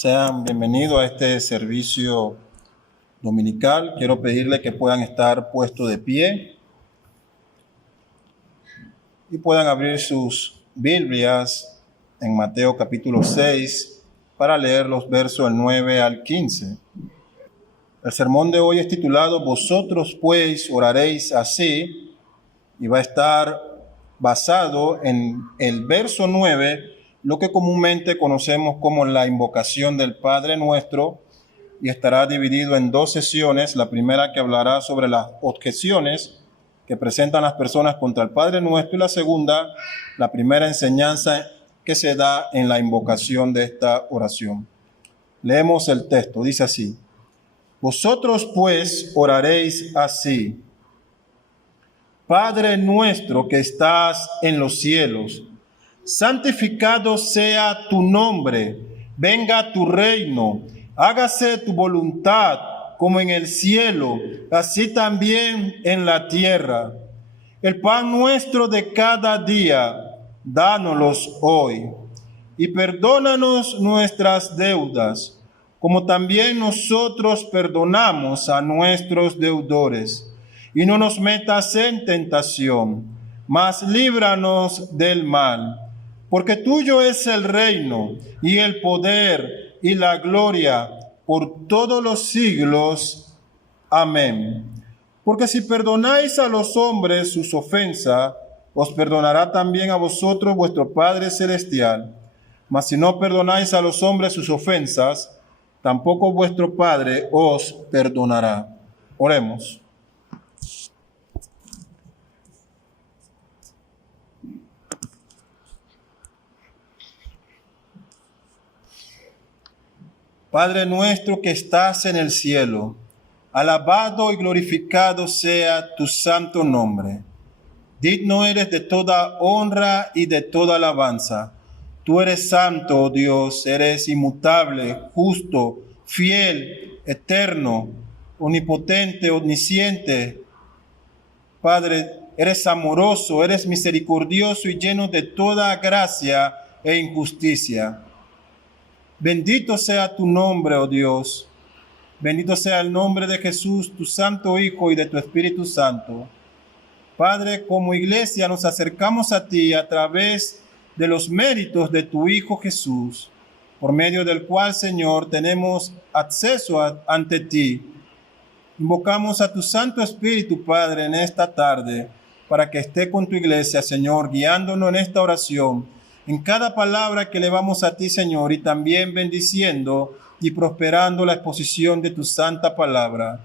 Sean bienvenidos a este servicio dominical. Quiero pedirle que puedan estar puestos de pie y puedan abrir sus Biblias en Mateo capítulo 6 para leer los versos del 9 al 15. El sermón de hoy es titulado "Vosotros pues oraréis así", y va a estar basado en el verso 9, lo que comúnmente conocemos como la invocación del Padre Nuestro, y estará dividido en dos sesiones. La primera, que hablará sobre las objeciones que presentan las personas contra el Padre Nuestro, y la segunda, la primera enseñanza que se da en la invocación de esta oración. Leemos el texto, dice así: Vosotros pues oraréis así: Padre nuestro que estás en los cielos, santificado sea tu nombre, venga tu reino, hágase tu voluntad como en el cielo, así también en la tierra. El pan nuestro de cada día, dánoslos hoy, y perdónanos nuestras deudas, como también nosotros perdonamos a nuestros deudores. Y no nos metas en tentación, mas líbranos del mal. Porque tuyo es el reino, y el poder, y la gloria, por todos los siglos. Amén. Porque si perdonáis a los hombres sus ofensas, os perdonará también a vosotros vuestro Padre Celestial. Mas si no perdonáis a los hombres sus ofensas, tampoco vuestro Padre os perdonará. Oremos. Padre nuestro que estás en el cielo, alabado y glorificado sea tu santo nombre. Digno eres de toda honra y de toda alabanza. Tú eres santo, oh Dios, eres inmutable, justo, fiel, eterno, omnipotente, omnisciente. Padre, eres amoroso, eres misericordioso y lleno de toda gracia e injusticia. Bendito sea tu nombre, oh Dios. Bendito sea el nombre de Jesús, tu santo Hijo, y de tu Espíritu Santo. Padre, como iglesia nos acercamos a ti a través de los méritos de tu Hijo Jesús, por medio del cual, Señor, tenemos acceso ante ti. Invocamos a tu Santo Espíritu, Padre, en esta tarde, para que esté con tu iglesia, Señor, guiándonos en esta oración, en cada palabra que elevamos a ti, Señor, y también bendiciendo y prosperando la exposición de tu santa palabra.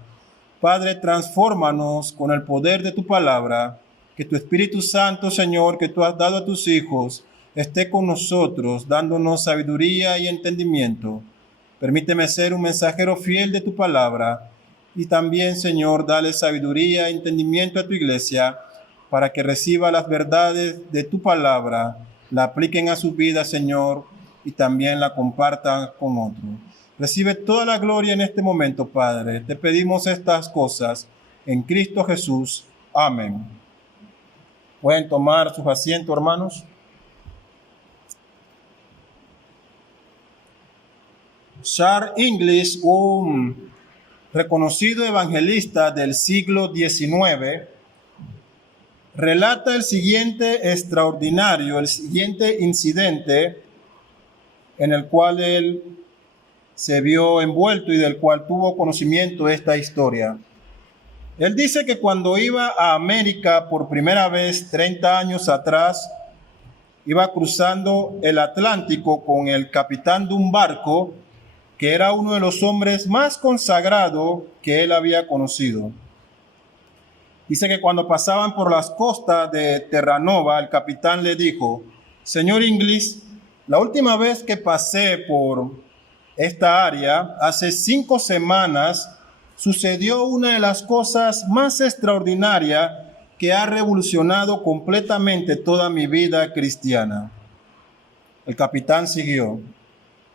Padre, transfórmanos con el poder de tu palabra, que tu Espíritu Santo, Señor, que tú has dado a tus hijos, esté con nosotros, dándonos sabiduría y entendimiento. Permíteme ser un mensajero fiel de tu palabra, y también, Señor, dale sabiduría y entendimiento a tu iglesia, para que reciba las verdades de tu palabra, la apliquen a sus vidas, Señor, y también la compartan con otros. Recibe toda la gloria en este momento, Padre. Te pedimos estas cosas en Cristo Jesús. Amén. Pueden tomar sus asientos, hermanos. Charles English, un reconocido evangelista del siglo XIX, relata el siguiente incidente en el cual él se vio envuelto y del cual tuvo conocimiento de esta historia. Él dice que cuando iba a América por primera vez 30 años atrás, iba cruzando el Atlántico con el capitán de un barco que era uno de los hombres más consagrados que él había conocido. Dice que cuando pasaban por las costas de Terranova, el capitán le dijo: Señor English, la última vez que pasé por esta área, hace 5 semanas, sucedió una de las cosas más extraordinarias que ha revolucionado completamente toda mi vida cristiana. El capitán siguió: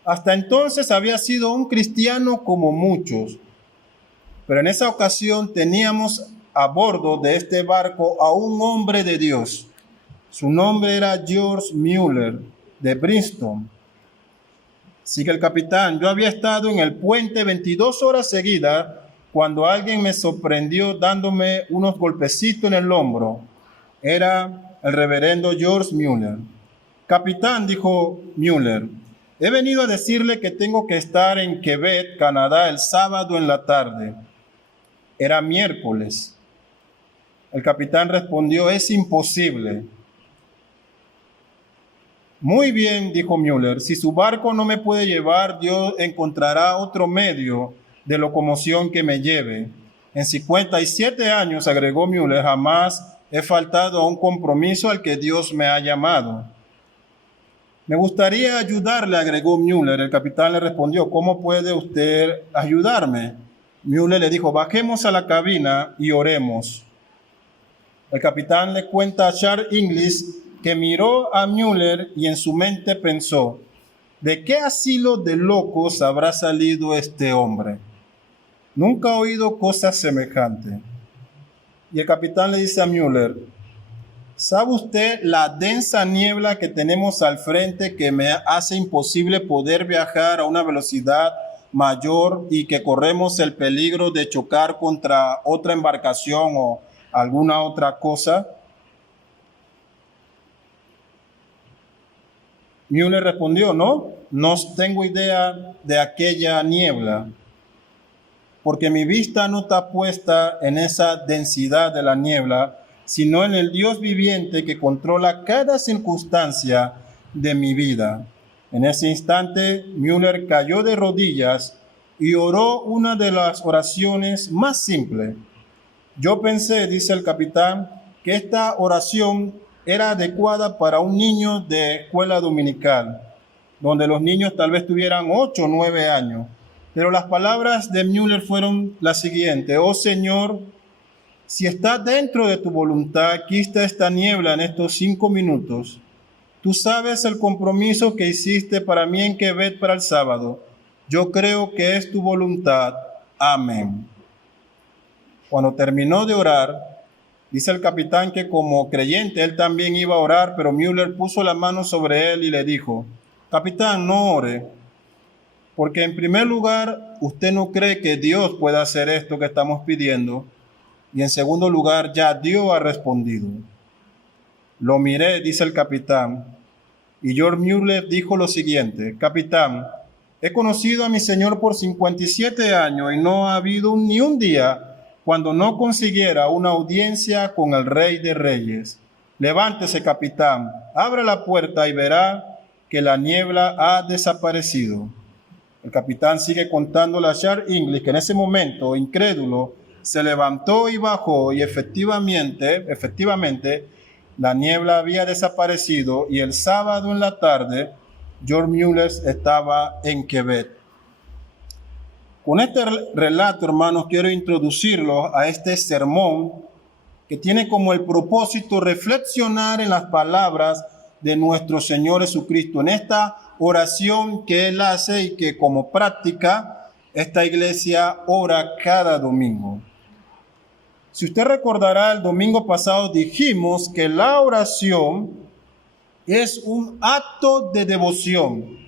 hasta entonces había sido un cristiano como muchos, pero en esa ocasión teníamos a bordo de este barco a un hombre de Dios. Su nombre era George Mueller, de Bristol. Sigue el capitán: yo había estado en el puente 22 horas seguidas cuando alguien me sorprendió dándome unos golpecitos en el hombro. Era el reverendo George Mueller. Capitán, dijo Mueller, he venido a decirle que tengo que estar en Quebec, Canadá, el sábado en la tarde. Era miércoles. El capitán respondió: es imposible. Muy bien, dijo Mueller, si su barco no me puede llevar, Dios encontrará otro medio de locomoción que me lleve. En 57 años, agregó Mueller, jamás he faltado a un compromiso al que Dios me ha llamado. Me gustaría ayudarle, agregó Mueller. El capitán le respondió: ¿cómo puede usted ayudarme? Mueller le dijo: bajemos a la cabina y oremos. El capitán le cuenta a Charles Inglis que miró a Mueller y en su mente pensó: ¿de qué asilo de locos habrá salido este hombre? Nunca he oído cosas semejantes. Y el capitán le dice a Mueller: ¿sabe usted la densa niebla que tenemos al frente que me hace imposible poder viajar a una velocidad mayor y que corremos el peligro de chocar contra otra embarcación o alguna otra cosa? Mueller respondió: no tengo idea de aquella niebla, porque mi vista no está puesta en esa densidad de la niebla, sino en el Dios viviente que controla cada circunstancia de mi vida. En ese instante, Mueller cayó de rodillas y oró una de las oraciones más simples. Yo pensé, dice el capitán, que esta oración era adecuada para un niño de escuela dominical, donde los niños tal vez tuvieran 8 o 9 años. Pero las palabras de Mueller fueron las siguientes: oh Señor, si está dentro de tu voluntad, quita esta niebla en estos 5 minutos. Tú sabes el compromiso que hiciste para mí en Quebec para el sábado. Yo creo que es tu voluntad. Amén. Cuando terminó de orar, dice el capitán que como creyente él también iba a orar, pero Mueller puso la mano sobre él y le dijo: capitán, no ore, porque en primer lugar usted no cree que Dios pueda hacer esto que estamos pidiendo, y en segundo lugar ya Dios ha respondido. Lo miré, dice el capitán, y George Mueller dijo lo siguiente: capitán, he conocido a mi Señor por 57 años y no ha habido ni un día cuando no consiguiera una audiencia con el Rey de Reyes. Levántese, capitán, abra la puerta y verá que la niebla ha desaparecido. El capitán sigue contándole a Charles Inglis que en ese momento, incrédulo, se levantó y bajó y efectivamente, la niebla había desaparecido y el sábado en la tarde, George Mueller estaba en Quebec. Con este relato, hermanos, quiero introducirlos a este sermón que tiene como el propósito reflexionar en las palabras de nuestro Señor Jesucristo, en esta oración que Él hace y que como práctica esta iglesia ora cada domingo. Si usted recordará, el domingo pasado dijimos que la oración es un acto de devoción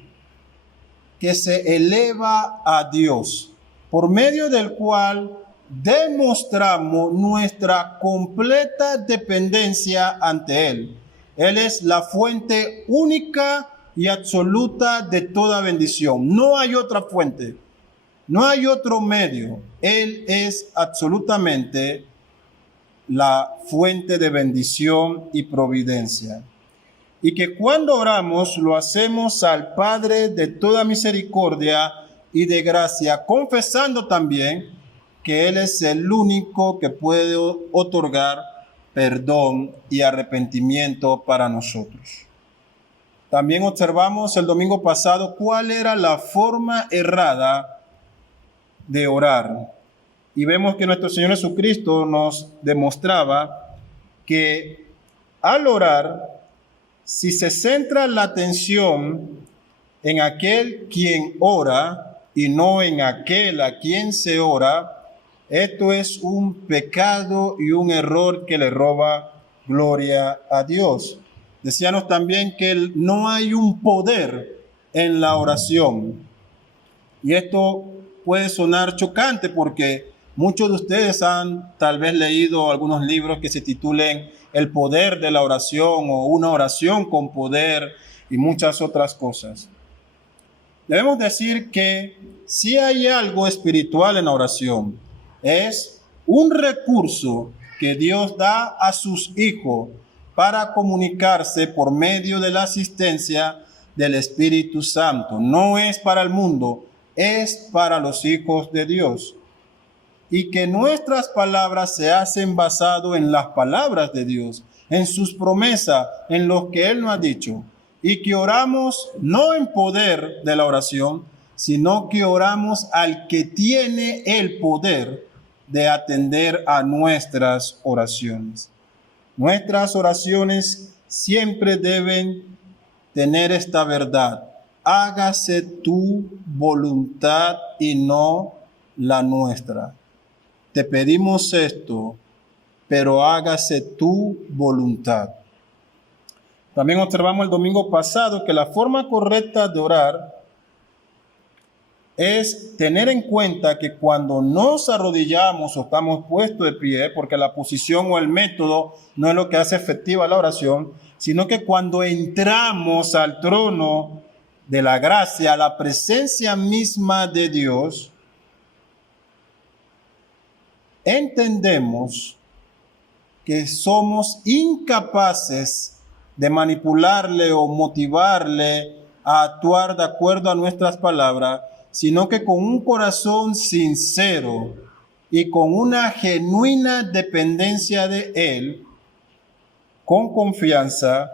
que se eleva a Dios, por medio del cual demostramos nuestra completa dependencia ante Él. Él es la fuente única y absoluta de toda bendición. No hay otra fuente, no hay otro medio. Él es absolutamente la fuente de bendición y providencia. Y que cuando oramos lo hacemos al Padre de toda misericordia y de gracia, confesando también que Él es el único que puede otorgar perdón y arrepentimiento para nosotros. También observamos el domingo pasado cuál era la forma errada de orar. Y vemos que nuestro Señor Jesucristo nos demostraba que al orar, si se centra la atención en aquel quien ora y no en aquel a quien se ora, esto es un pecado y un error que le roba gloria a Dios. Decíamos también que no hay un poder en la oración. Y esto puede sonar chocante porque muchos de ustedes han tal vez leído algunos libros que se titulen El poder de la oración o Una oración con poder y muchas otras cosas. Debemos decir que si hay algo espiritual en la oración, es un recurso que Dios da a sus hijos para comunicarse por medio de la asistencia del Espíritu Santo. No es para el mundo, es para los hijos de Dios. Y que nuestras palabras se hacen basado en las palabras de Dios, en sus promesas, en lo que Él nos ha dicho. Y que oramos no en poder de la oración, sino que oramos al que tiene el poder de atender a nuestras oraciones. Nuestras oraciones siempre deben tener esta verdad: hágase tu voluntad y no la nuestra. Te pedimos esto, pero hágase tu voluntad. También observamos el domingo pasado que la forma correcta de orar es tener en cuenta que cuando nos arrodillamos o estamos puestos de pie, porque la posición o el método no es lo que hace efectiva la oración, sino que cuando entramos al trono de la gracia, a la presencia misma de Dios, entendemos que somos incapaces de manipularle o motivarle a actuar de acuerdo a nuestras palabras, sino que con un corazón sincero y con una genuina dependencia de Él, con confianza,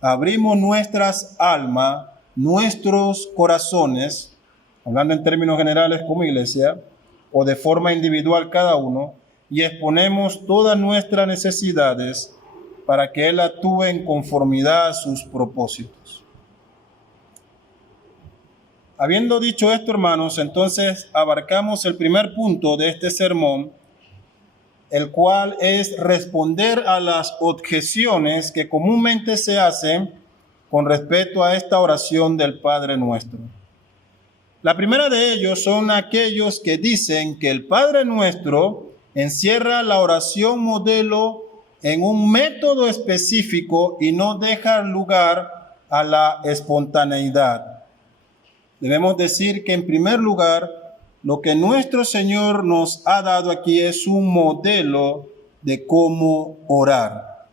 abrimos nuestras almas, nuestros corazones, hablando en términos generales como iglesia, o de forma individual cada uno, y exponemos todas nuestras necesidades para que Él actúe en conformidad a sus propósitos. Habiendo dicho esto, hermanos, entonces abarcamos el primer punto de este sermón, el cual es responder a las objeciones que comúnmente se hacen con respecto a esta oración del Padre Nuestro. La primera de ellos son aquellos que dicen que el Padre Nuestro encierra la oración modelo en un método específico y no deja lugar a la espontaneidad. Debemos decir que en primer lugar, lo que nuestro Señor nos ha dado aquí es un modelo de cómo orar.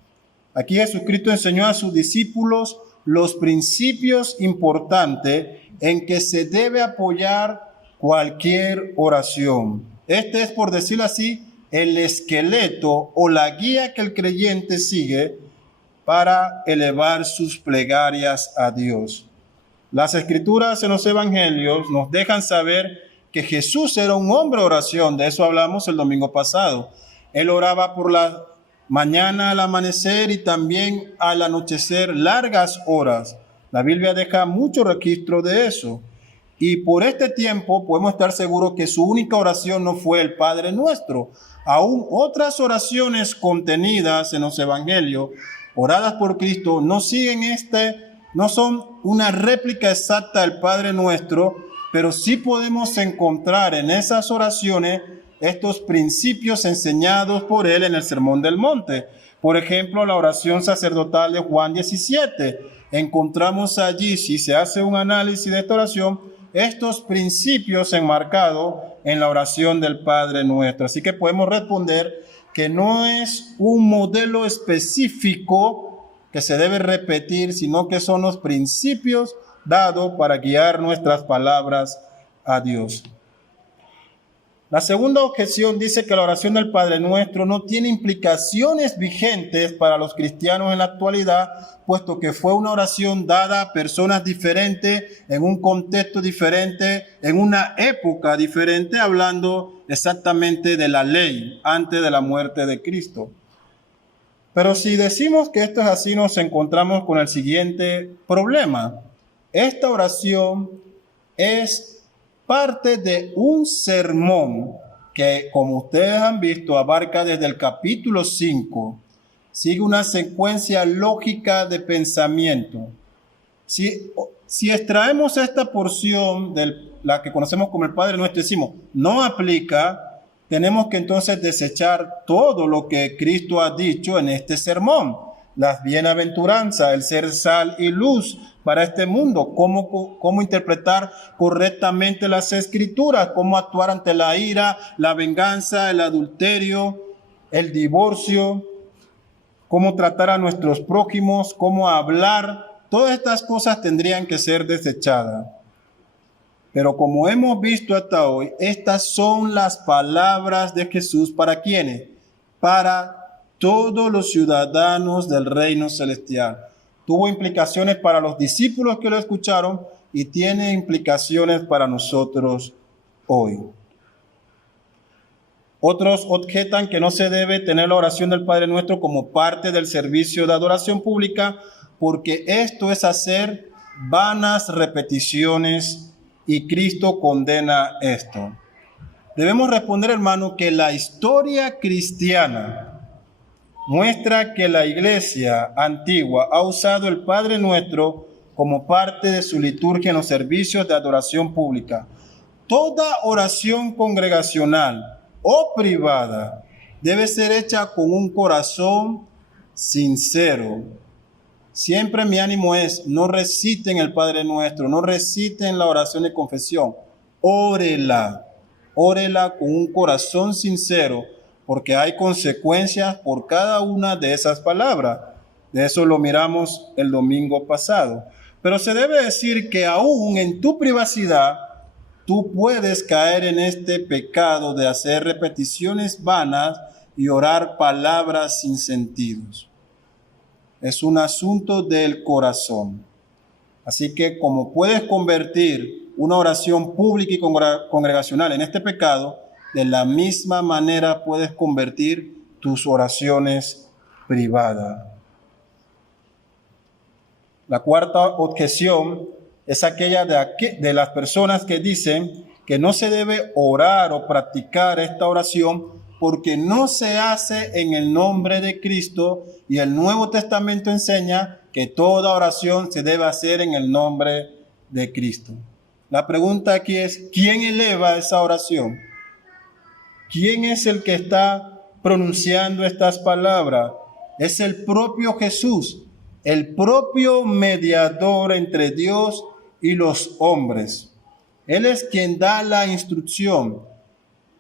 Aquí Jesucristo enseñó a sus discípulos los principios importantes en que se debe apoyar cualquier oración. Este es, por decirlo así, el esqueleto o la guía que el creyente sigue para elevar sus plegarias a Dios. Las escrituras en los evangelios nos dejan saber que Jesús era un hombre de oración. De eso hablamos el domingo pasado. Él oraba por la mañana al amanecer y también al anochecer largas horas. La Biblia deja mucho registro de eso. Y por este tiempo podemos estar seguros que su única oración no fue el Padre Nuestro. Aún otras oraciones contenidas en los evangelios, oradas por Cristo, no son una réplica exacta del Padre Nuestro, pero sí podemos encontrar en esas oraciones estos principios enseñados por Él en el Sermón del Monte. Por ejemplo, la oración sacerdotal de Juan 17. Encontramos allí, si se hace un análisis de esta oración, estos principios enmarcados en la oración del Padre Nuestro. Así que podemos responder que no es un modelo específico que se debe repetir, sino que son los principios dados para guiar nuestras palabras a Dios. La segunda objeción dice que la oración del Padre Nuestro no tiene implicaciones vigentes para los cristianos en la actualidad, puesto que fue una oración dada a personas diferentes, en un contexto diferente, en una época diferente, hablando exactamente de la ley antes de la muerte de Cristo. Pero si decimos que esto es así, nos encontramos con el siguiente problema. Esta oración es parte de un sermón que, como ustedes han visto, abarca desde el capítulo 5. Sigue una secuencia lógica de pensamiento. Si Si extraemos esta porción de la que conocemos como el Padre Nuestro y decimos, no aplica, tenemos que entonces desechar todo lo que Cristo ha dicho en este sermón. Las bienaventuranzas, el ser sal y luz para este mundo, cómo interpretar correctamente las Escrituras, cómo actuar ante la ira, la venganza, el adulterio, el divorcio, cómo tratar a nuestros prójimos, cómo hablar. Todas estas cosas tendrían que ser desechadas. Pero como hemos visto hasta hoy, estas son las palabras de Jesús para ¿quiénes? Para todos los ciudadanos del reino celestial. Tuvo implicaciones para los discípulos que lo escucharon y tiene implicaciones para nosotros hoy. Otros objetan que no se debe tener la oración del Padre Nuestro como parte del servicio de adoración pública, porque esto es hacer vanas repeticiones y Cristo condena esto. Debemos responder, hermano, que la historia cristiana muestra que la iglesia antigua ha usado el Padre Nuestro como parte de su liturgia en los servicios de adoración pública. Toda oración congregacional o privada debe ser hecha con un corazón sincero. Siempre mi ánimo es, no reciten el Padre Nuestro, no reciten la oración de confesión, órela con un corazón sincero, porque hay consecuencias por cada una de esas palabras. De eso lo miramos el domingo pasado. Pero se debe decir que aún en tu privacidad, tú puedes caer en este pecado de hacer repeticiones vanas y orar palabras sin sentidos. Es un asunto del corazón. Así que como puedes convertir una oración pública y congregacional en este pecado, de la misma manera puedes convertir tus oraciones privadas. La cuarta objeción es aquella de las personas que dicen que no se debe orar o practicar esta oración porque no se hace en el nombre de Cristo, y el Nuevo Testamento enseña que toda oración se debe hacer en el nombre de Cristo. La pregunta aquí es, ¿quién eleva esa oración? ¿Quién es el que está pronunciando estas palabras? Es el propio Jesús, el propio mediador entre Dios y los hombres. Él es quien da la instrucción.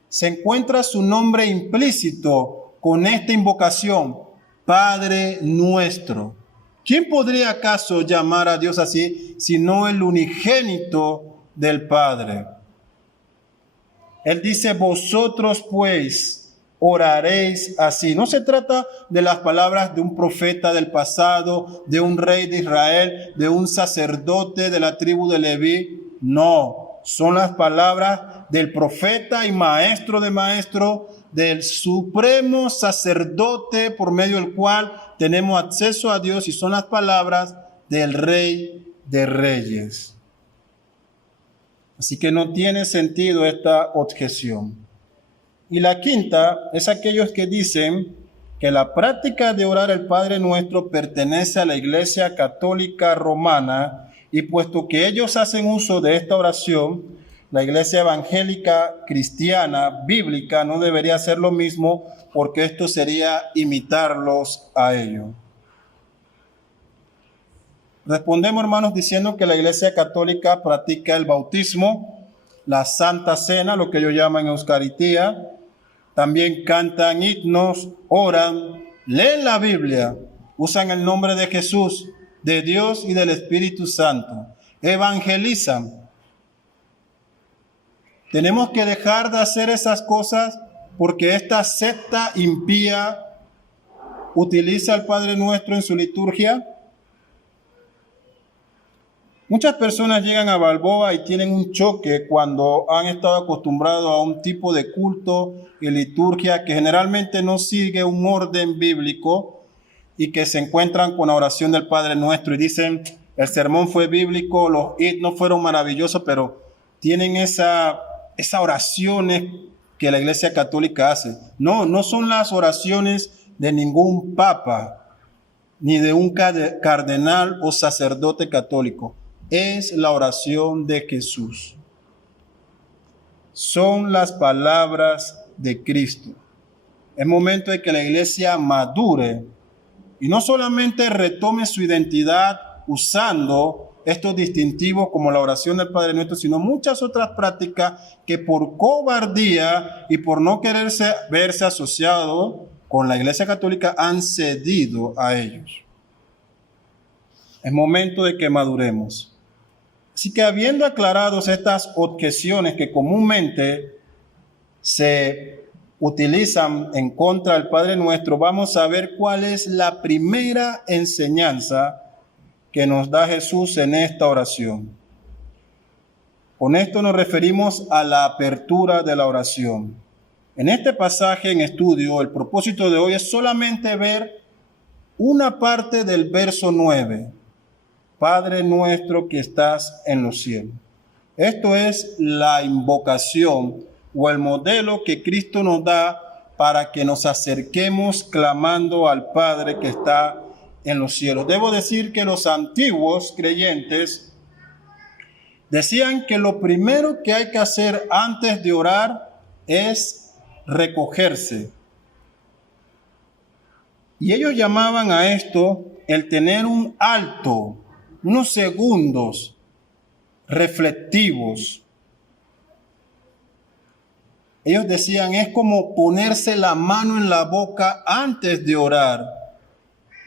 Se encuentra su nombre implícito con esta invocación, Padre Nuestro. ¿Quién podría acaso llamar a Dios así, sino el unigénito del Padre? Él dice, vosotros pues oraréis así. No se trata de las palabras de un profeta del pasado, de un rey de Israel, de un sacerdote de la tribu de Leví. No. Son las palabras del profeta y maestro de maestros, del supremo sacerdote por medio del cual tenemos acceso a Dios, y son las palabras del Rey de Reyes. Así que no tiene sentido esta objeción. Y la quinta es aquellos que dicen que la práctica de orar el Padre Nuestro pertenece a la Iglesia Católica Romana, y puesto que ellos hacen uso de esta oración, la Iglesia Evangélica Cristiana Bíblica no debería hacer lo mismo, porque esto sería imitarlos a ellos. Respondemos, hermanos, diciendo que la Iglesia Católica practica el bautismo, la Santa Cena, lo que ellos llaman Eucaristía. También cantan himnos, oran, leen la Biblia, usan el nombre de Jesús, de Dios y del Espíritu Santo, evangelizan. Tenemos que dejar de hacer esas cosas porque esta secta impía utiliza al Padre Nuestro en su liturgia. Muchas personas llegan a Balboa y tienen un choque cuando han estado acostumbrados a un tipo de culto y liturgia que generalmente no sigue un orden bíblico, y que se encuentran con la oración del Padre Nuestro y dicen, el sermón fue bíblico, los himnos fueron maravillosos, pero tienen esa oraciones que la Iglesia Católica hace. No son las oraciones de ningún papa, ni de un cardenal o sacerdote católico. es la oración de Jesús. Son las palabras de Cristo. Es momento de que la iglesia madure y no solamente retome su identidad usando estos distintivos como la oración del Padre Nuestro, sino muchas otras prácticas que por cobardía y por no quererse verse asociado con la Iglesia Católica han cedido a ellos. Es momento de que maduremos. Así que habiendo aclarado estas objeciones que comúnmente se utilizan en contra del Padre Nuestro, vamos a ver cuál es la primera enseñanza que nos da Jesús en esta oración. Con esto nos referimos a la apertura de la oración. En este pasaje en estudio, el propósito de hoy es solamente ver una parte del verso 9. Padre nuestro que estás en los cielos. Esto es la invocación o el modelo que Cristo nos da para que nos acerquemos clamando al Padre que está en los cielos. Debo decir que los antiguos creyentes decían que lo primero que hay que hacer antes de orar es recogerse. Y ellos llamaban a esto el tener un alto, unos segundos reflectivos. Ellos decían, es como ponerse la mano en la boca antes de orar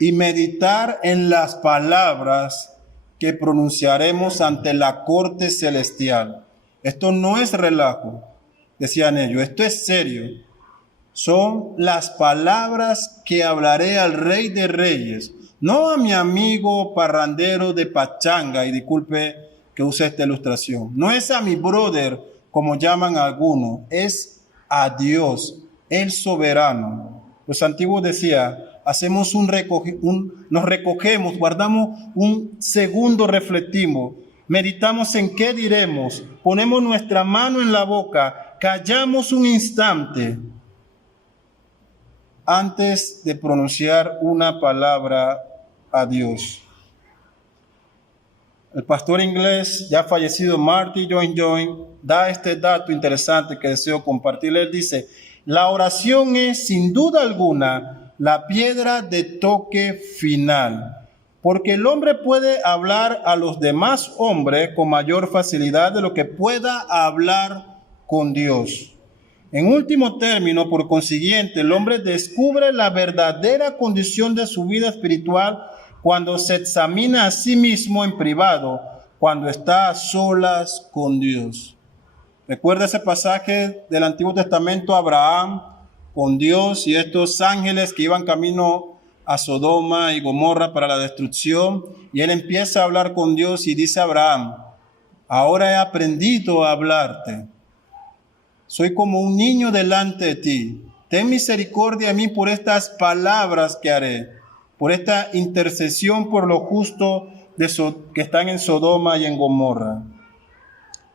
y meditar en las palabras que pronunciaremos ante la corte celestial. Esto no es relajo, decían ellos, esto es serio. Son las palabras que hablaré al Rey de Reyes, no a mi amigo parrandero de pachanga, y disculpe que use esta ilustración. No es a mi brother, como llaman algunos, es a Dios, el soberano. Los antiguos decían, hacemos nos recogemos, guardamos un segundo reflectivo, meditamos en qué diremos, ponemos nuestra mano en la boca, callamos un instante antes de pronunciar una palabra a Dios. El pastor inglés ya fallecido Marty Lloyd-Jones da este dato interesante que deseo compartirle. Él dice, la oración es sin duda alguna la piedra de toque final, porque el hombre puede hablar a los demás hombres con mayor facilidad de lo que pueda hablar con Dios. En último término, por consiguiente, el hombre descubre la verdadera condición de su vida espiritual cuando se examina a sí mismo en privado, cuando está a solas con Dios. Recuerda ese pasaje del Antiguo Testamento, Abraham con Dios y estos ángeles que iban camino a Sodoma y Gomorra para la destrucción, y él empieza a hablar con Dios y dice a Abraham, ahora he aprendido a hablarte. Soy como un niño delante de ti. Ten misericordia de mí por estas palabras que haré, por esta intercesión por lo justo que están en Sodoma y en Gomorra.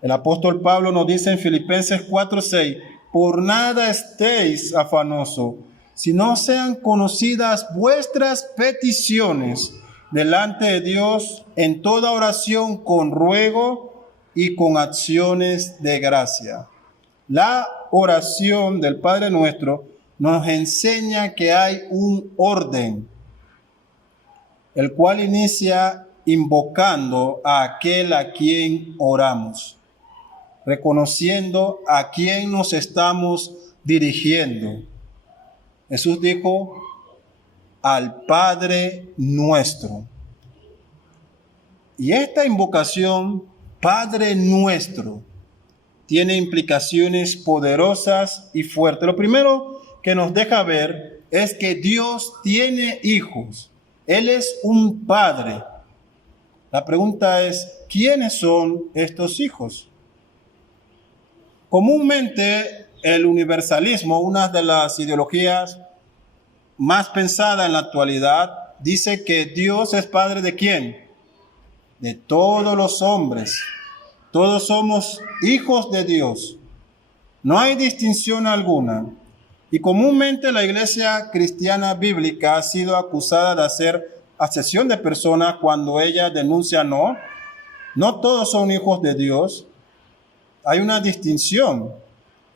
El apóstol Pablo nos dice en Filipenses 4:6, por nada estéis afanosos, si no sean conocidas vuestras peticiones delante de Dios en toda oración con ruego y con acciones de gracia. La oración del Padre Nuestro nos enseña que hay un orden, el cual inicia invocando a aquel a quien oramos, reconociendo a quién nos estamos dirigiendo. Jesús dijo, al Padre Nuestro. Y esta invocación, Padre Nuestro, tiene implicaciones poderosas y fuertes. Lo primero que nos deja ver es que Dios tiene hijos. Él es un padre. La pregunta es, ¿quiénes son estos hijos? Comúnmente el universalismo, una de las ideologías más pensadas en la actualidad, dice que Dios es padre ¿de quién? De todos los hombres. Todos somos hijos de Dios. No hay distinción alguna. Y comúnmente la iglesia cristiana bíblica ha sido acusada de hacer acepción de personas cuando ella denuncia no. No todos son hijos de Dios. Hay una distinción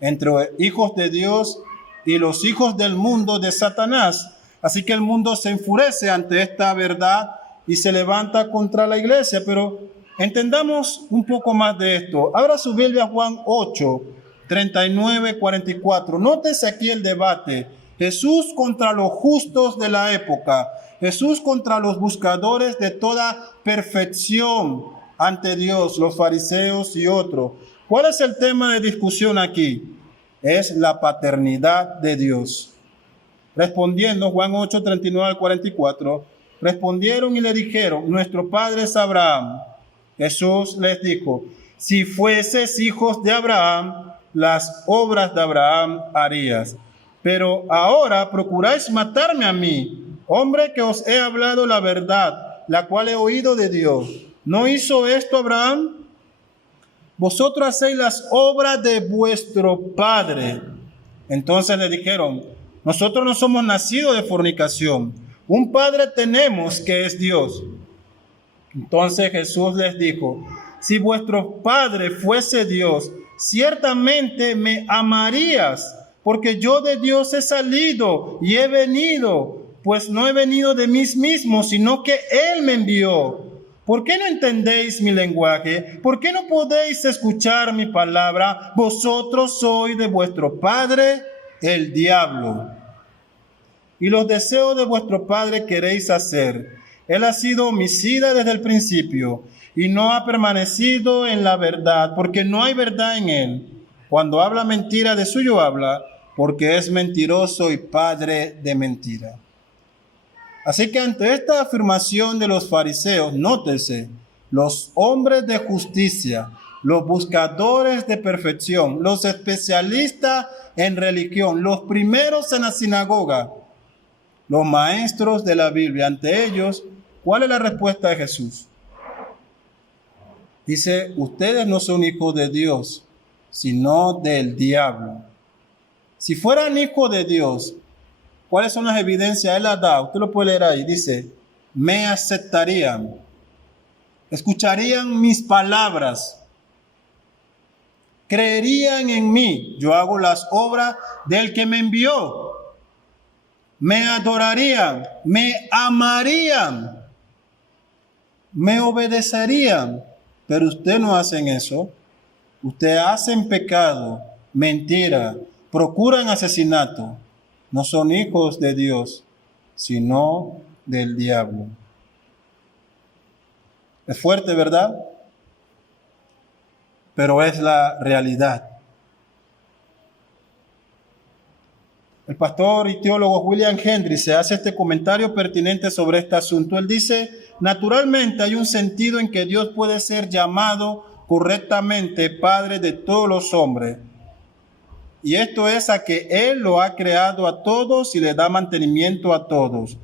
entre hijos de Dios y los hijos del mundo de Satanás. Así que el mundo se enfurece ante esta verdad y se levanta contra la iglesia. Pero entendamos un poco más de esto. Abra su Biblia a Juan 8, 39, 44. Nótese aquí el debate. Jesús contra los justos de la época. Jesús contra los buscadores de toda perfección ante Dios, los fariseos y otros. ¿Cuál es el tema de discusión aquí? Es la paternidad de Dios. Respondiendo, Juan 8, 39 al 44, respondieron y le dijeron, nuestro padre es Abraham. Jesús les dijo, si fueses hijos de Abraham, las obras de Abraham harías. Pero ahora procuráis matarme a mí, hombre que os he hablado la verdad, la cual he oído de Dios. ¿No hizo esto Abraham? Vosotros hacéis las obras de vuestro padre. Entonces le dijeron, nosotros no somos nacidos de fornicación. Un padre tenemos que es Dios. Entonces Jesús les dijo, si vuestro padre fuese Dios, ciertamente me amarías, porque yo de Dios he salido y he venido, pues no he venido de mí mismo, sino que Él me envió. ¿Por qué no entendéis mi lenguaje? ¿Por qué no podéis escuchar mi palabra? Vosotros sois de vuestro padre, el diablo, y los deseos de vuestro padre queréis hacer. Él ha sido homicida desde el principio y no ha permanecido en la verdad, porque no hay verdad en él. Cuando habla mentira, de suyo habla, porque es mentiroso y padre de mentira. Así que ante esta afirmación de los fariseos, nótese, los hombres de justicia, los buscadores de perfección, los especialistas en religión, los primeros en la sinagoga, los maestros de la Biblia, ante ellos, ¿cuál es la respuesta de Jesús? Dice, ustedes no son hijos de Dios, sino del diablo. Si fueran hijos de Dios, ¿cuáles son las evidencias? Él las da, usted lo puede leer ahí, dice, me aceptarían, escucharían mis palabras, creerían en mí, yo hago las obras del que me envió, me adorarían, me amarían, me obedecerían, pero ustedes no hacen eso, ustedes hacen pecado, mentira, procuran asesinato, no son hijos de Dios, sino del diablo. Es fuerte, ¿verdad? Pero es la realidad. El pastor y teólogo William Henry se hace este comentario pertinente sobre este asunto. Él dice, naturalmente hay un sentido en que Dios puede ser llamado correctamente Padre de todos los hombres. Y esto es a que Él lo ha creado a todos y le da mantenimiento a todos.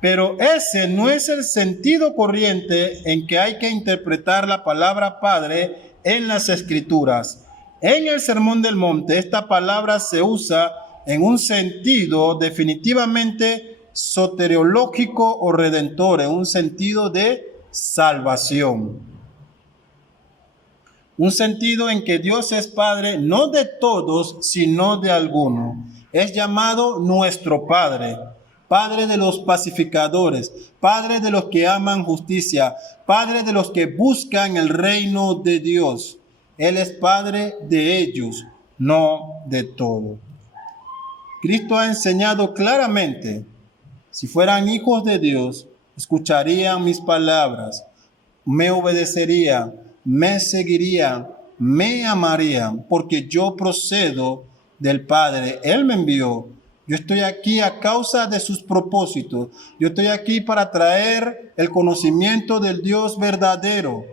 Pero ese no es el sentido corriente en que hay que interpretar la palabra Padre en las Escrituras. En el Sermón del Monte, esta palabra se usa en un sentido definitivamente soteriológico o redentor, en un sentido de salvación. Un sentido en que Dios es Padre no de todos, sino de algunos. Es llamado nuestro Padre, Padre de los pacificadores, Padre de los que aman justicia, Padre de los que buscan el reino de Dios. Él es Padre de ellos, no de todos. Cristo ha enseñado claramente, si fueran hijos de Dios, escucharían mis palabras, me obedecerían, me seguirían, me amarían, porque yo procedo del Padre. Él me envió. Yo estoy aquí a causa de sus propósitos. Yo estoy aquí para traer el conocimiento del Dios verdadero.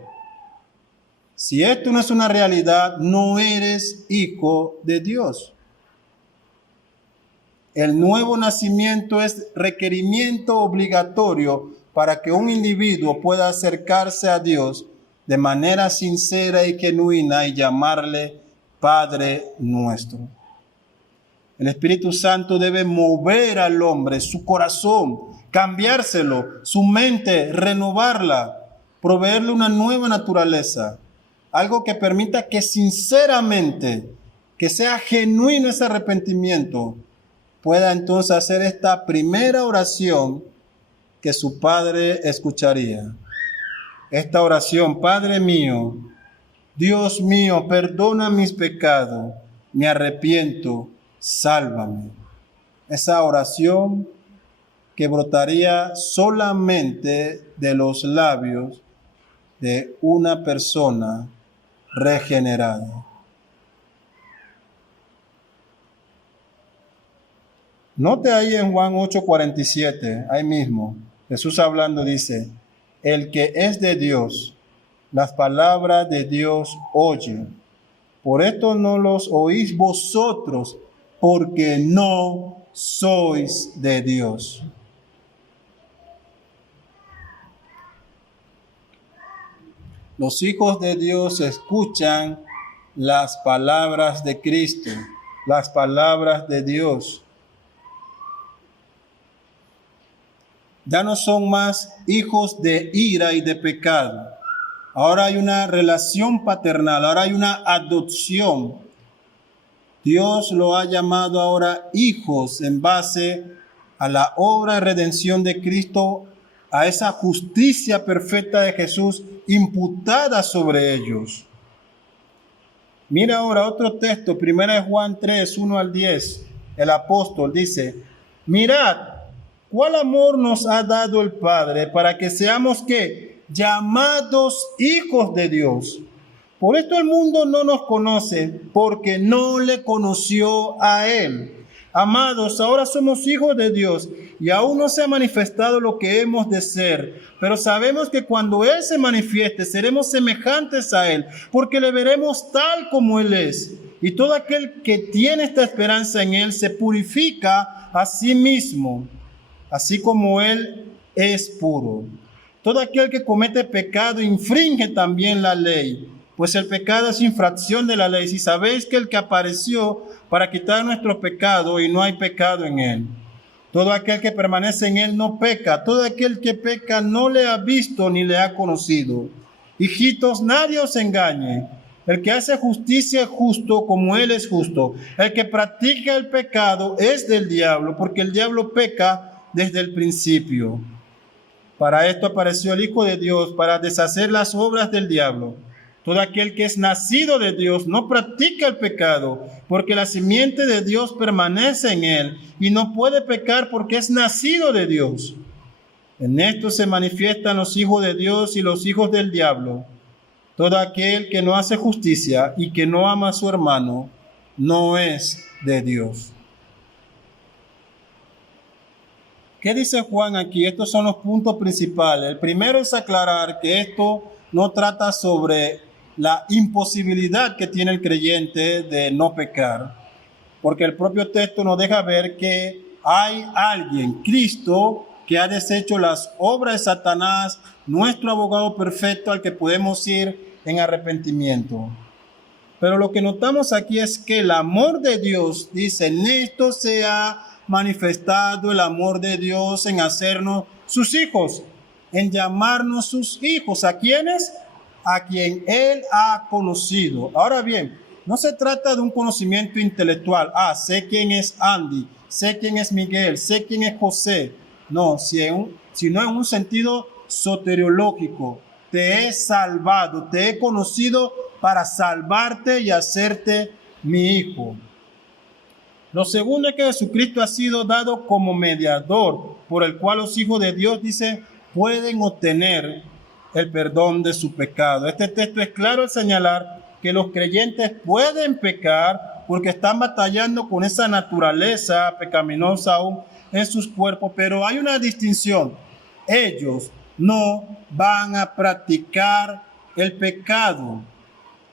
Si esto no es una realidad, no eres hijo de Dios. El nuevo nacimiento es requerimiento obligatorio para que un individuo pueda acercarse a Dios de manera sincera y genuina y llamarle Padre nuestro. El Espíritu Santo debe mover al hombre, su corazón, cambiárselo, su mente, renovarla. proveerle una nueva naturaleza, algo que permita que sinceramente, que sea genuino ese arrepentimiento, pueda entonces hacer esta primera oración que su Padre escucharía. Esta oración: Padre mío, Dios mío, perdona mis pecados, me arrepiento, sálvame. Esa oración que brotaría solamente de los labios de una persona regenerada. Note ahí en Juan 8:47, ahí mismo, Jesús hablando dice: el que es de Dios, las palabras de Dios oye. Por esto no los oís vosotros, porque no sois de Dios. Los hijos de Dios escuchan las palabras de Cristo, las palabras de Dios. Ya no son más hijos de ira y de pecado. Ahora hay una relación paternal, ahora hay una adopción. Dios lo ha llamado ahora hijos en base a la obra de redención de Cristo, a esa justicia perfecta de Jesús imputada sobre ellos. Mira ahora otro texto, 1 Juan 3, 1 al 10. El apóstol dice: mirad, cuál amor nos ha dado el Padre para que seamos ¿qué? Llamados hijos de Dios. Por esto el mundo no nos conoce, porque no le conoció a Él. Amados, ahora somos hijos de Dios y aún no se ha manifestado lo que hemos de ser, pero sabemos que cuando Él se manifieste seremos semejantes a Él, porque le veremos tal como Él es. Y todo aquel que tiene esta esperanza en Él se purifica a sí mismo, así como Él es puro. Todo aquel que comete pecado infringe también la ley, pues el pecado es infracción de la ley. Si sabéis que el que apareció para quitar nuestro pecado y no hay pecado en Él. Todo aquel que permanece en Él no peca. Todo aquel que peca no le ha visto ni le ha conocido. Hijitos, nadie os engañe. El que hace justicia es justo como Él es justo. El que practica el pecado es del diablo, porque el diablo peca desde el principio. Para esto apareció el Hijo de Dios, para deshacer las obras del diablo. Todo aquel que es nacido de Dios no practica el pecado, porque la simiente de Dios permanece en él y no puede pecar porque es nacido de Dios. En esto se manifiestan los hijos de Dios y los hijos del diablo. Todo aquel que no hace justicia y que no ama a su hermano no es de Dios. ¿Qué dice Juan aquí? Estos son los puntos principales. El primero es aclarar que esto no trata sobre la imposibilidad que tiene el creyente de no pecar, porque el propio texto nos deja ver que hay alguien, Cristo, que ha deshecho las obras de Satanás, nuestro abogado perfecto al que podemos ir en arrepentimiento. Pero lo que notamos aquí es que el amor de Dios, dice, en esto se ha manifestado el amor de Dios en hacernos sus hijos, en llamarnos sus hijos. ¿A quiénes? A quien Él ha conocido. Ahora bien, no se trata de un conocimiento intelectual. Sé quién es Andy, sé quién es Miguel, sé quién es José. No, sino en un sentido soteriológico. Te he salvado, te he conocido para salvarte y hacerte mi hijo. Lo segundo es que Jesucristo ha sido dado como mediador, por el cual los hijos de Dios, dice, pueden obtener el perdón de su pecado. Este texto es claro al señalar que los creyentes pueden pecar porque están batallando con esa naturaleza pecaminosa aún en sus cuerpos, pero hay una distinción. Ellos no van a practicar el pecado.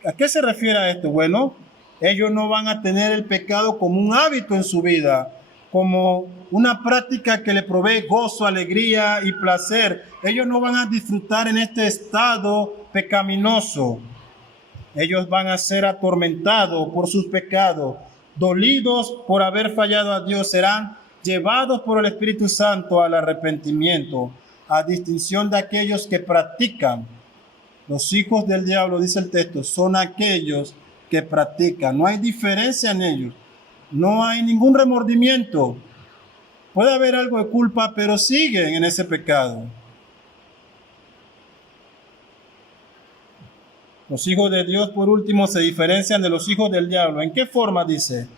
¿A qué se refiere a esto? Bueno, ellos no van a tener el pecado como un hábito en su vida, como una práctica que le provee gozo, alegría y placer. Ellos no van a disfrutar en este estado pecaminoso. Ellos van a ser atormentados por sus pecados, dolidos por haber fallado a Dios, serán llevados por el Espíritu Santo al arrepentimiento, a distinción de aquellos que practican Los hijos del diablo, dice el texto, son aquellos que practican. No hay diferencia en ellos. No hay ningún remordimiento. Puede haber algo de culpa, pero siguen en ese pecado. Los hijos de Dios, por último, se diferencian de los hijos del diablo. ¿En qué forma? Dice,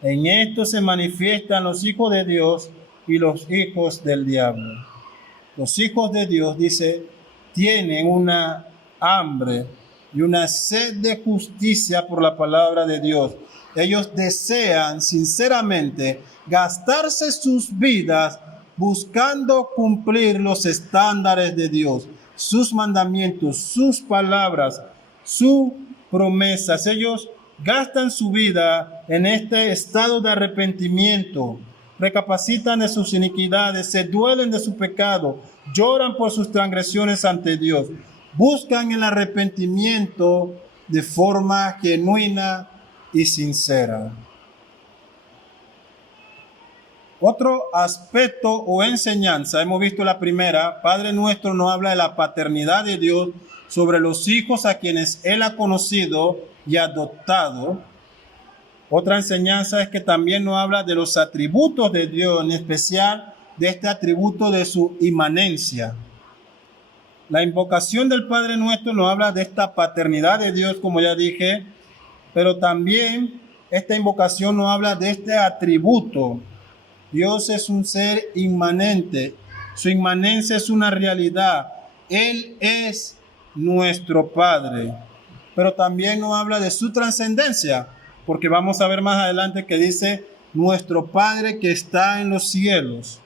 en esto se manifiestan los hijos de Dios y los hijos del diablo. Los hijos de Dios, dice, tienen una hambre y una sed de justicia por la palabra de Dios. Ellos desean sinceramente gastarse sus vidas buscando cumplir los estándares de Dios, sus mandamientos, sus palabras, sus promesas. Ellos gastan su vida en este estado de arrepentimiento, recapacitan de sus iniquidades, se duelen de su pecado, lloran por sus transgresiones ante Dios, buscan el arrepentimiento de forma genuina y sincera. Otro aspecto o enseñanza, hemos visto la primera, Padre Nuestro nos habla de la paternidad de Dios sobre los hijos a quienes Él ha conocido y adoptado. Otra enseñanza es que también nos habla de los atributos de Dios, en especial de este atributo de su inmanencia. La invocación del Padre Nuestro nos habla de esta paternidad de Dios, como ya dije, pero también esta invocación nos habla de este atributo. Dios es un ser inmanente, su inmanencia es una realidad. Él es nuestro Padre, pero también nos habla de su trascendencia, porque vamos a ver más adelante que dice nuestro Padre que está en los cielos.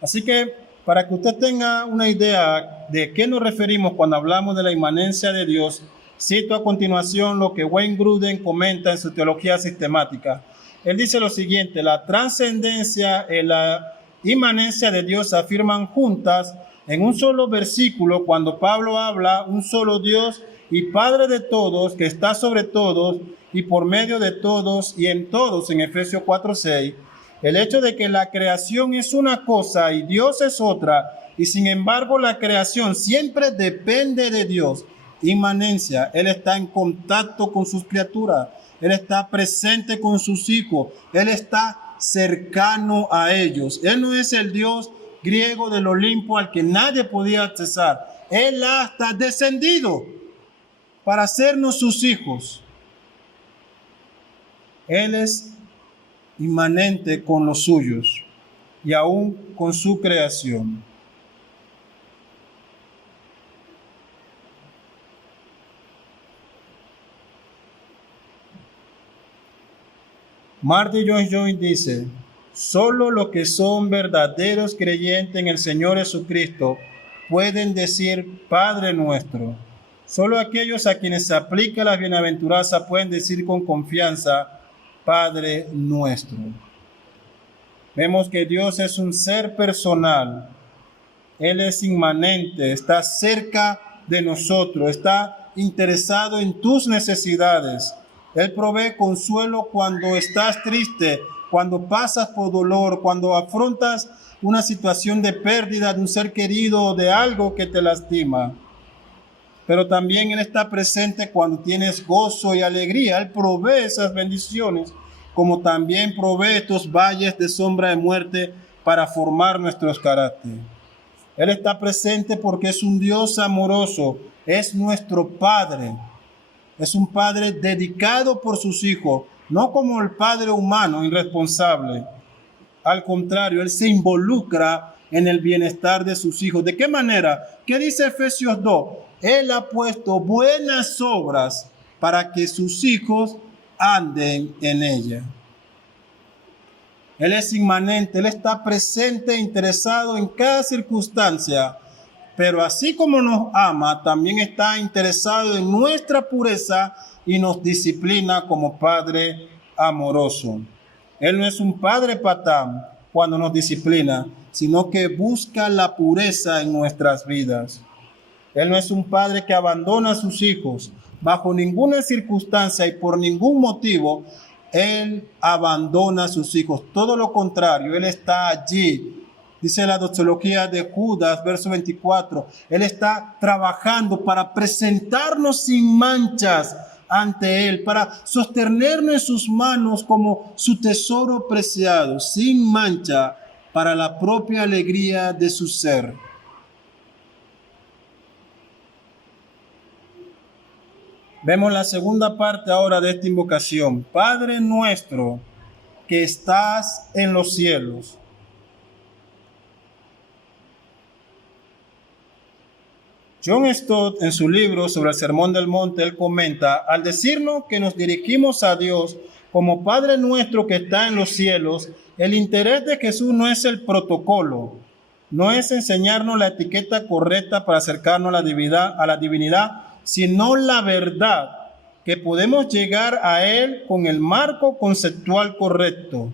Así que para que usted tenga una idea de qué nos referimos cuando hablamos de la inmanencia de Dios, cito a continuación lo que Wayne Grudem comenta en su teología sistemática. Él dice lo siguiente: la trascendencia y la inmanencia de Dios se afirman juntas en un solo versículo cuando Pablo habla un solo Dios y Padre de todos, que está sobre todos y por medio de todos y en todos, en Efesios 4:6. El hecho de que la creación es una cosa y Dios es otra, y sin embargo la creación siempre depende de Dios. Inmanencia, Él está en contacto con sus criaturas, Él está presente con sus hijos, Él está cercano a ellos. Él no es el Dios griego del Olimpo al que nadie podía accesar. Él hasta descendido para hacernos sus hijos. Él es inmanente con los suyos y aún con su creación. Martin Lloyd-Jones dice: solo los que son verdaderos creyentes en el Señor Jesucristo pueden decir Padre nuestro. Solo aquellos a quienes se aplica la bienaventuranza pueden decir con confianza Padre nuestro. Vemos que Dios es un ser personal. Él es inmanente, está cerca de nosotros, está interesado en tus necesidades. Él provee consuelo cuando estás triste, cuando pasas por dolor, cuando afrontas una situación de pérdida de un ser querido o de algo que te lastima. Pero también Él está presente cuando tienes gozo y alegría. Él provee esas bendiciones, como también provee estos valles de sombra de muerte para formar nuestros caracteres. Él está presente porque es un Dios amoroso, es nuestro Padre. Es un Padre dedicado por sus hijos, no como el Padre humano irresponsable. Al contrario, Él se involucra en el bienestar de sus hijos. ¿De qué manera? ¿Qué dice Efesios 2? Él ha puesto buenas obras para que sus hijos anden en ella. Él es inmanente, Él está presente e interesado en cada circunstancia, pero así como nos ama, también está interesado en nuestra pureza y nos disciplina como Padre amoroso. Él no es un padre patán cuando nos disciplina, sino que busca la pureza en nuestras vidas. Él no es un padre que abandona a sus hijos bajo ninguna circunstancia y por ningún motivo. Él abandona a sus hijos. Todo lo contrario, Él está allí Dice la doxología de Judas, verso 24, Él está trabajando para presentarnos sin manchas ante Él, para sostenernos en sus manos como su tesoro preciado, sin mancha, para la propia alegría de su ser. Vemos la segunda parte ahora de esta invocación. Padre nuestro que estás en los cielos. John Stott, en su libro sobre el Sermón del Monte, él comenta, al decirnos que nos dirigimos a Dios como Padre nuestro que está en los cielos, el interés de Jesús no es el protocolo, no es enseñarnos la etiqueta correcta para acercarnos a la divinidad, sino la verdad, que podemos llegar a Él con el marco conceptual correcto.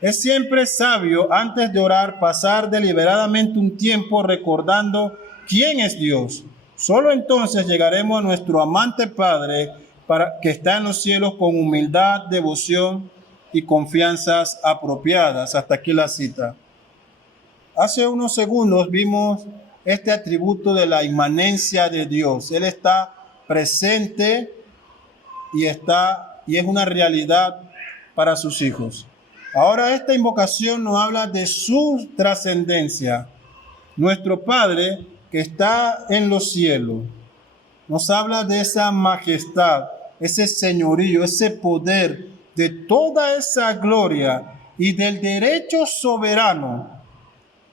Es siempre sabio, antes de orar, pasar deliberadamente un tiempo recordando quién es Dios. Solo entonces llegaremos a nuestro amante Padre que está en los cielos con humildad, devoción y confianzas apropiadas. Hasta aquí la cita. Hace unos segundos vimos este atributo de la inmanencia de Dios. Él está presente y es una realidad para sus hijos. Ahora esta invocación nos habla de su trascendencia. Nuestro Padre que está en los cielos nos habla de esa majestad, ese señorío, ese poder, de toda esa gloria y del derecho soberano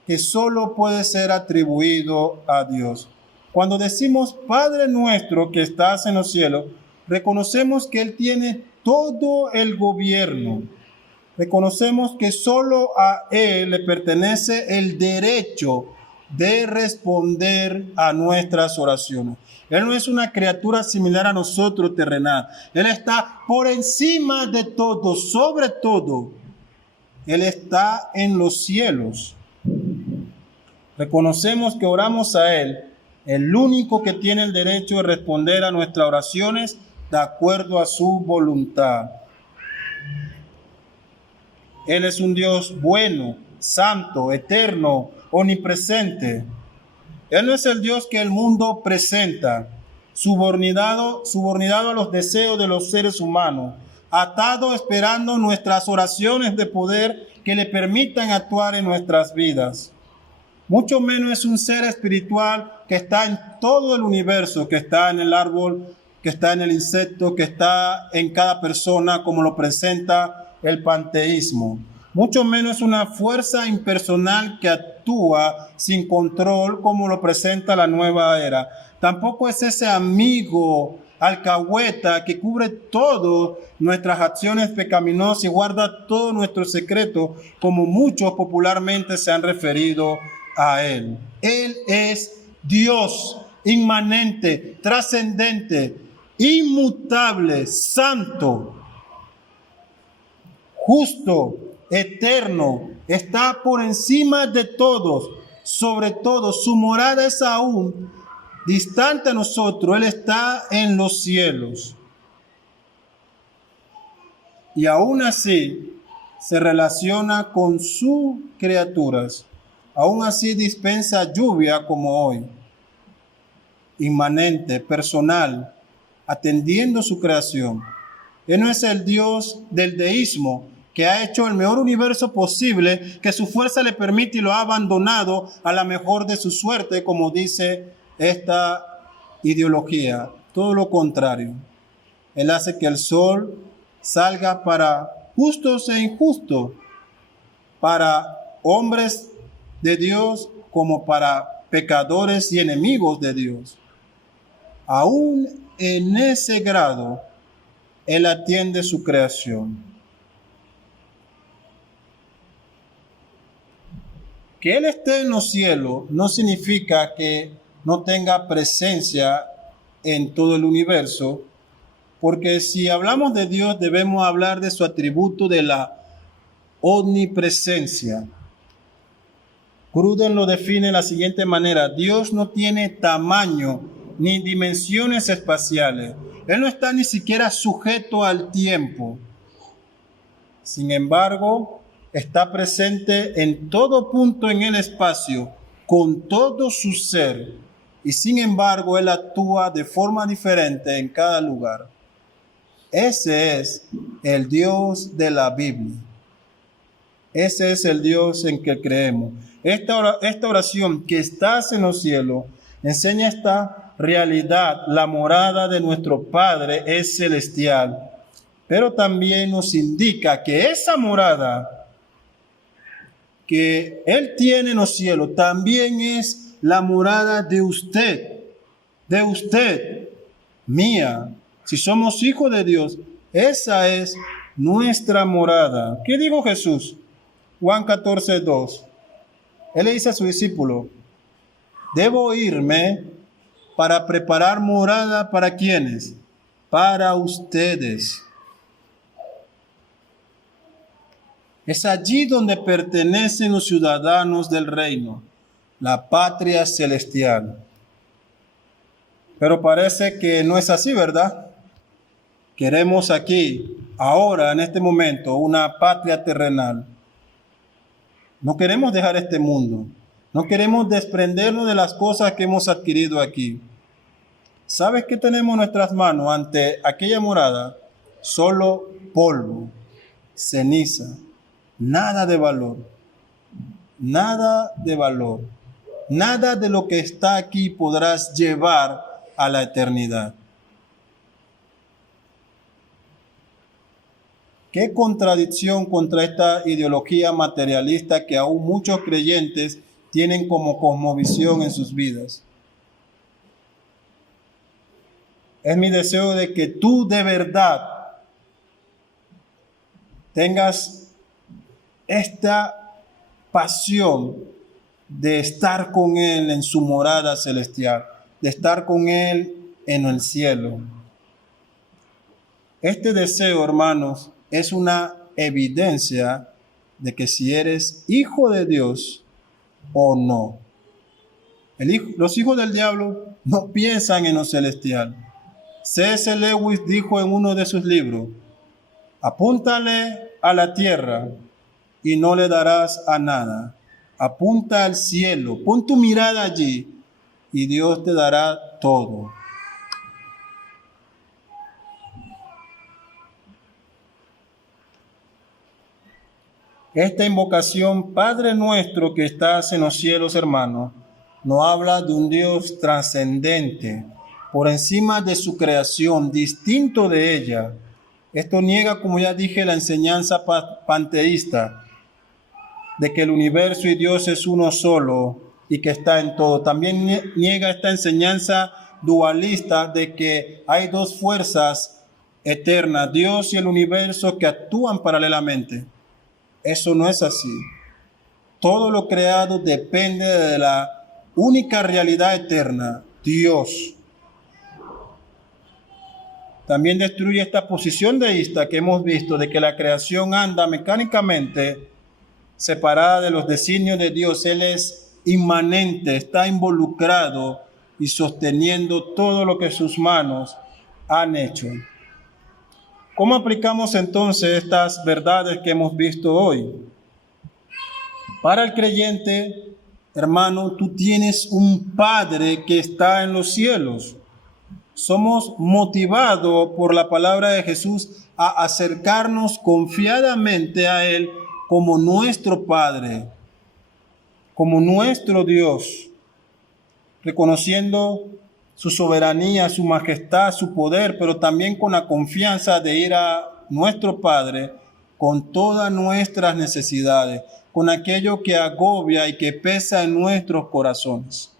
que solo puede ser atribuido a Dios. Cuando decimos Padre nuestro que estás en los cielos, reconocemos que Él tiene todo el gobierno. Reconocemos que solo a Él le pertenece el derecho de responder a nuestras oraciones. Él no es una criatura similar a nosotros terrenal. Él está por encima de todo, sobre todo. Él está en los cielos. Reconocemos que oramos a Él, el único que tiene el derecho de responder a nuestras oraciones de acuerdo a su voluntad. Él es un Dios bueno, santo, eterno, omnipresente. Él no es el Dios que el mundo presenta, subordinado a los deseos de los seres humanos, atado esperando nuestras oraciones de poder que le permitan actuar en nuestras vidas. Mucho menos es un ser espiritual que está en todo el universo, que está en el árbol, que está en el insecto, que está en cada persona, como lo presenta el panteísmo. Mucho menos una fuerza impersonal que actúa sin control, como lo presenta la nueva era. Tampoco es ese amigo alcahueta que cubre todas nuestras acciones pecaminosas y guarda todos nuestros secretos, como muchos popularmente se han referido a Él. Él es Dios inmanente, trascendente, inmutable, santo, justo, eterno, está por encima de todos, sobre todo. Su morada es aún distante a nosotros. Él está en los cielos. Y aún así se relaciona con sus criaturas. Aún así dispensa lluvia como hoy. Inmanente, personal, atendiendo su creación. Él no es el Dios del deísmo, que ha hecho el mejor universo posible, que su fuerza le permite y lo ha abandonado a la mejor de su suerte, como dice esta ideología. Todo lo contrario. Él hace que el sol salga para justos e injustos, para hombres de Dios como para pecadores y enemigos de Dios. Aún en ese grado, Él atiende su creación. Que Él esté en los cielos no significa que no tenga presencia en todo el universo, porque si hablamos de Dios debemos hablar de su atributo de la omnipresencia. Gruden lo define de la siguiente manera: Dios no tiene tamaño ni dimensiones espaciales. Él no está ni siquiera sujeto al tiempo. Sin embargo, está presente en todo punto en el espacio, con todo su ser, y sin embargo Él actúa de forma diferente en cada lugar. Ese es el Dios de la Biblia. Ese es el Dios en que creemos. Esta oración, que estás en los cielos, enseña esta realidad. La morada de nuestro Padre es celestial, pero también nos indica que esa morada que Él tiene en los cielos también es la morada de usted, mía. Si somos hijos de Dios, esa es nuestra morada. ¿Qué dijo Jesús? Juan 14:2. Él le dice a su discípulo: debo irme para preparar morada ¿para quiénes? Para ustedes. Es allí donde pertenecen los ciudadanos del reino, la patria celestial. Pero parece que no es así, ¿verdad? Queremos aquí, ahora, en este momento, una patria terrenal. No queremos dejar este mundo. No queremos desprendernos de las cosas que hemos adquirido aquí. ¿Sabes qué tenemos en nuestras manos ante aquella morada? Solo polvo, ceniza, nada de valor. Nada de valor. Nada de lo que está aquí podrás llevar a la eternidad. Qué contradicción contra esta ideología materialista que aún muchos creyentes tienen como cosmovisión en sus vidas. Es mi deseo de que tú de verdad tengas esta pasión de estar con Él en su morada celestial, de estar con Él en el cielo. Este deseo, hermanos, es una evidencia de que si eres hijo de Dios o no. Los hijos del diablo no piensan en lo celestial. C.S. Lewis dijo en uno de sus libros: apúntale a la tierra y no le darás a nada. Apunta al cielo, pon tu mirada allí y Dios te dará todo. Esta invocación, Padre nuestro que estás en los cielos, hermano, nos habla de un Dios trascendente, por encima de su creación, distinto de ella. Esto niega, como ya dije, la enseñanza panteísta, de que el universo y Dios es uno solo y que está en todo. También niega esta enseñanza dualista de que hay dos fuerzas eternas, Dios y el universo, que actúan paralelamente. Eso no es así. Todo lo creado depende de la única realidad eterna, Dios. También destruye esta posición deísta que hemos visto de que la creación anda mecánicamente separada de los designios de Dios. Él es inmanente, está involucrado y sosteniendo todo lo que sus manos han hecho. ¿Cómo aplicamos entonces estas verdades que hemos visto hoy? Para el creyente, hermano, tú tienes un Padre que está en los cielos. Somos motivados por la palabra de Jesús a acercarnos confiadamente a Él como nuestro Padre, como nuestro Dios, reconociendo su soberanía, su majestad, su poder, pero también con la confianza de ir a nuestro Padre con todas nuestras necesidades, con aquello que agobia y que pesa en nuestros corazones.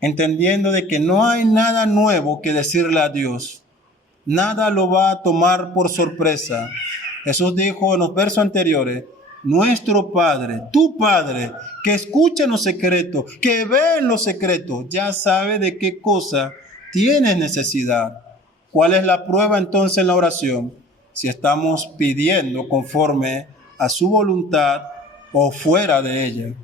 Entendiendo de que no hay nada nuevo que decirle a Dios. Nada lo va a tomar por sorpresa. Jesús dijo en los versos anteriores: nuestro Padre, tu Padre, que escucha en lo secreto, que ve en lo secreto, ya sabe de qué cosa tienes necesidad. ¿Cuál es la prueba entonces en la oración? Si estamos pidiendo conforme a su voluntad o fuera de ella.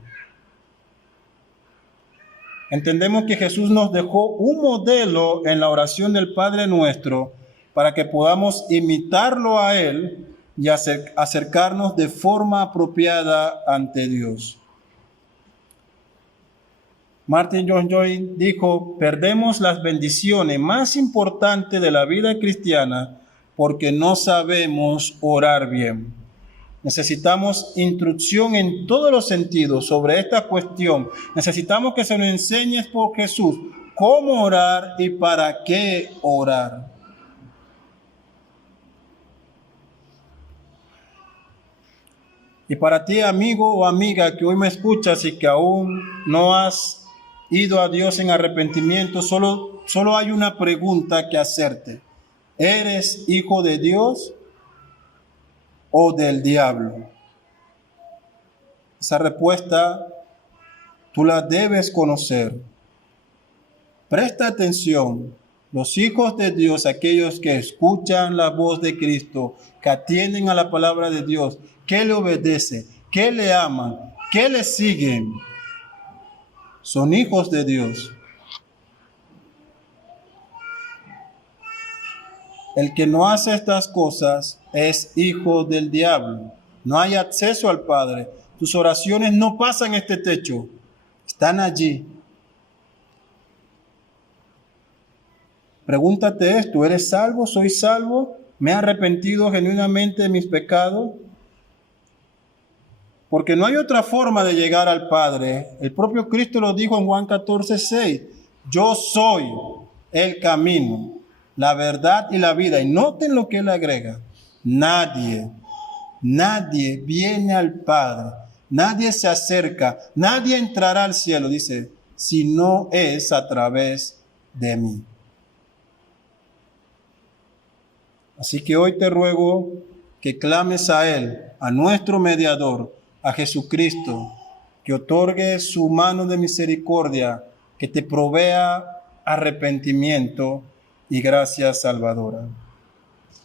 Entendemos que Jesús nos dejó un modelo en la oración del Padre Nuestro para que podamos imitarlo a Él y acercarnos de forma apropiada ante Dios. Martin Lloyd-Jones dijo: perdemos las bendiciones más importantes de la vida cristiana porque no sabemos orar bien. Necesitamos instrucción en todos los sentidos sobre esta cuestión. Necesitamos que se nos enseñe por Jesús cómo orar y para qué orar. Y para ti, amigo o amiga que hoy me escuchas y que aún no has ido a Dios en arrepentimiento, solo hay una pregunta que hacerte. ¿Eres hijo de Dios o del diablo? Esa respuesta tú la debes conocer. Presta atención. Los hijos de Dios, aquellos que escuchan la voz de Cristo, que atienden a la palabra de Dios, que le obedecen, que le aman, que le siguen, son hijos de Dios. El que no hace estas cosas es hijo del diablo. No hay acceso al Padre. Tus oraciones no pasan este techo. Están allí. Pregúntate esto: ¿eres salvo? ¿Soy salvo? ¿Me he arrepentido genuinamente de mis pecados? Porque no hay otra forma de llegar al Padre. El propio Cristo lo dijo en Juan 14:6. Yo soy el camino, la verdad y la vida. Y noten lo que él agrega. Nadie viene al Padre. Nadie se acerca. Nadie entrará al cielo, dice, si no es a través de mí. Así que hoy te ruego que clames a Él, a nuestro mediador, a Jesucristo, que otorgue su mano de misericordia, que te provea arrepentimiento y gracia salvadora.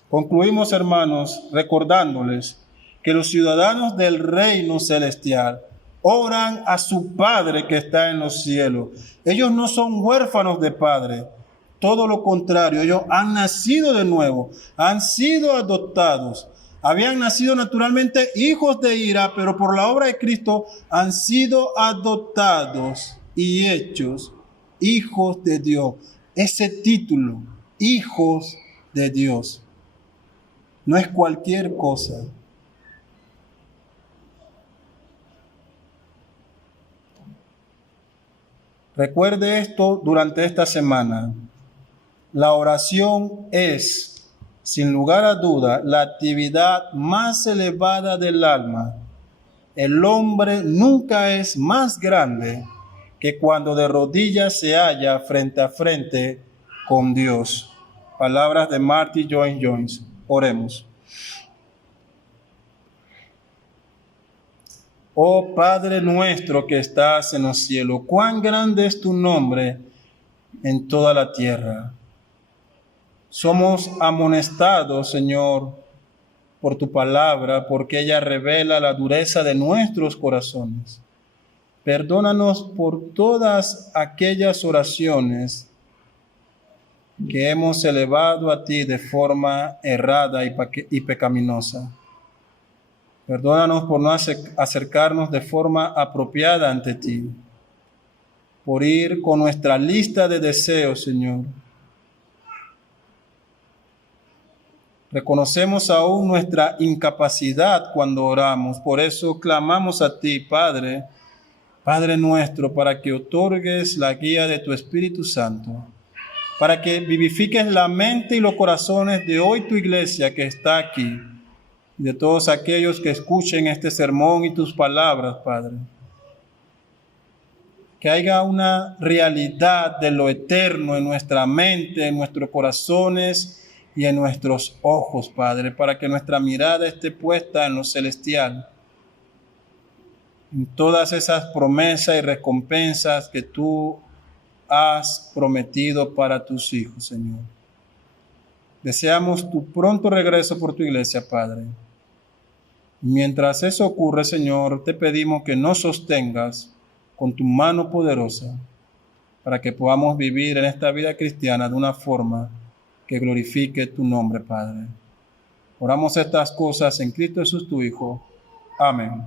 Concluimos, hermanos, recordándoles que los ciudadanos del reino celestial oran a su Padre que está en los cielos. Ellos no son huérfanos de Padre. Todo lo contrario, ellos han nacido de nuevo, han sido adoptados. Habían nacido naturalmente hijos de ira, pero por la obra de Cristo han sido adoptados y hechos hijos de Dios. Ese título, hijos de Dios, no es cualquier cosa. Recuerde esto durante esta semana. La oración es, sin lugar a duda, la actividad más elevada del alma. El hombre nunca es más grande que cuando de rodillas se halla frente a frente con Dios. Palabras de Martin Lloyd-Jones. Oremos. Oh Padre nuestro que estás en los cielos, cuán grande es tu nombre en toda la tierra. Somos amonestados, Señor, por tu palabra, porque ella revela la dureza de nuestros corazones. Perdónanos por todas aquellas oraciones que hemos elevado a ti de forma errada y pecaminosa. Perdónanos por no acercarnos de forma apropiada ante ti, por ir con nuestra lista de deseos, Señor. Reconocemos aún nuestra incapacidad cuando oramos, por eso clamamos a ti, Padre, Padre nuestro, para que otorgues la guía de tu Espíritu Santo, para que vivifiques la mente y los corazones de hoy tu iglesia que está aquí, y de todos aquellos que escuchen este sermón y tus palabras, Padre. Que haya una realidad de lo eterno en nuestra mente, en nuestros corazones y en nuestros ojos, Padre, para que nuestra mirada esté puesta en lo celestial, en todas esas promesas y recompensas que tú has prometido para tus hijos, Señor. Deseamos tu pronto regreso por tu iglesia, Padre. Mientras eso ocurre, Señor, te pedimos que nos sostengas con tu mano poderosa para que podamos vivir en esta vida cristiana de una forma que glorifique tu nombre, Padre. Oramos estas cosas en Cristo Jesús, tu Hijo. Amén.